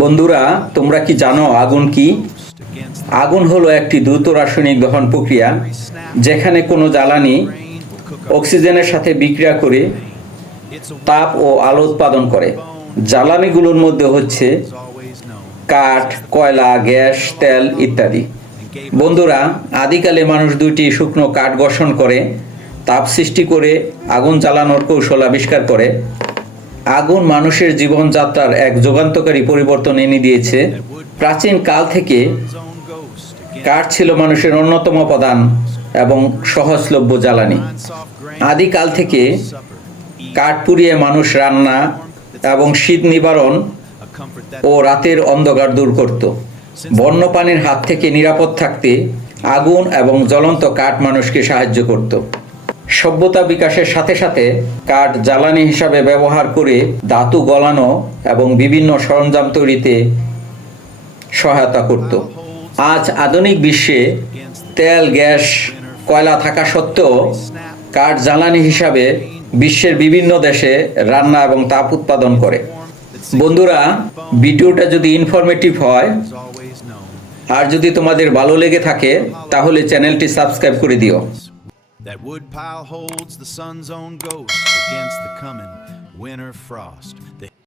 বন্ধুরা, তোমরা কি জানো আগুন কি? আগুন হলো একটি দ্রুত রাসায়নিক দহন প্রক্রিয়া যেখানে কোনো জ্বালানি অক্সিজেনের সাথে বিক্রিয়া করে তাপ ও আলো উৎপাদন করে। জ্বালানিগুলোর মধ্যে হচ্ছে কাঠ, কয়লা, গ্যাস, তেল ইত্যাদি। বন্ধুরা, আদিকালে মানুষ দুইটি শুকনো কাঠ ঘর্ষণ করে তাপ সৃষ্টি করে আগুন জ্বালানোর কৌশল আবিষ্কার করে। আগুন মানুষের জীবনযাত্রার এক যুগান্তকারী পরিবর্তন এনে দিয়েছে। প্রাচীন কাল থেকে কাঠ ছিল মানুষের অন্যতম প্রধান এবং সহজলভ্য জ্বালানি। আদিকাল থেকে কাঠ পুড়িয়ে মানুষ রান্না এবং শীত নিবারণ ও রাতের অন্ধকার দূর করত। বন্যপ্রাণীর হাত থেকে নিরাপদ থাকতে আগুন এবং জ্বলন্ত কাঠ মানুষকে সাহায্য করত। সভ্যতা বিকাশের সাথে সাথে কাঠ জ্বালানি হিসাবে ব্যবহার করে ধাতু গলানো এবং বিভিন্ন সরঞ্জাম তৈরিতে সহায়তা করত। আজ আধুনিক বিশ্বে তেল, গ্যাস, কয়লা থাকা সত্ত্বেও কাঠ জ্বালানি হিসাবে বিশ্বের বিভিন্ন দেশে রান্না এবং তাপ উৎপাদন করে। বন্ধুরা, ভিডিওটা যদি ইনফরমেটিভ হয় আর যদি তোমাদের ভালো লেগে থাকে তাহলে চ্যানেলটি সাবস্ক্রাইব করে দিও। That wood pile holds the sun's own ghost against the coming winter frost.